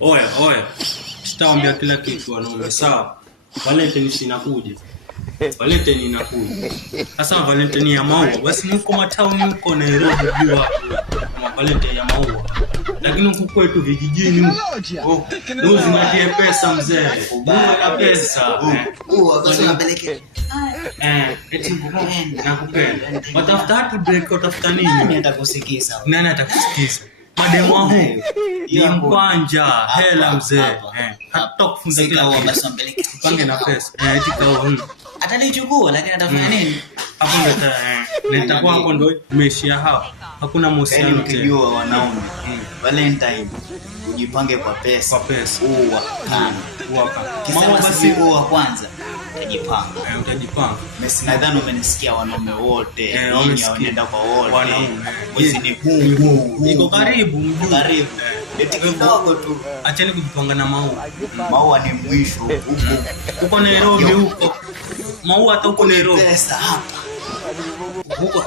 Oya. Sitawaambia kila kitu wanaume, sawa? Valentine inakuja. Valentine inakuja. Sasa Valentine ya maua, basi mko matauni huko Nairobi juu hapo. Kama Valentine ya maua. Lakini huku kwetu vijijini huko. Ndio zinatie pesa mzee. Bwana pesa. Sasa napeleke. Eti nakupenda. Watafuta hatu break, utafuta nini? Nani atakusikiza? Nani atakusikiza? Mademu wangu ni mkwanja hela mzee. Hata kufunza kila kitu basi mpeleke. Pange na pesa. Eti kao. Atalichukua lakini atafanya nini? Hapo nitakuwa hapo ndio umeishia hapo. Hakuna mahusiano tena. Ukijua wanaume Valentine ujipange kwa pesa. Kwa pesa. Mama basi wa kwanza utajipanga. Utajipanga. Mimi nadhani umenisikia wanaume wote. Wanaenda kwa wote. Wanaume. Mwezi ni huu. Iko karibu. Eti kidogo tu. Acheni kujipanga na maua. Maua ni mwisho huko Nairobi huko. Maua hata huko Nairobi. Pesa hapa. Huko.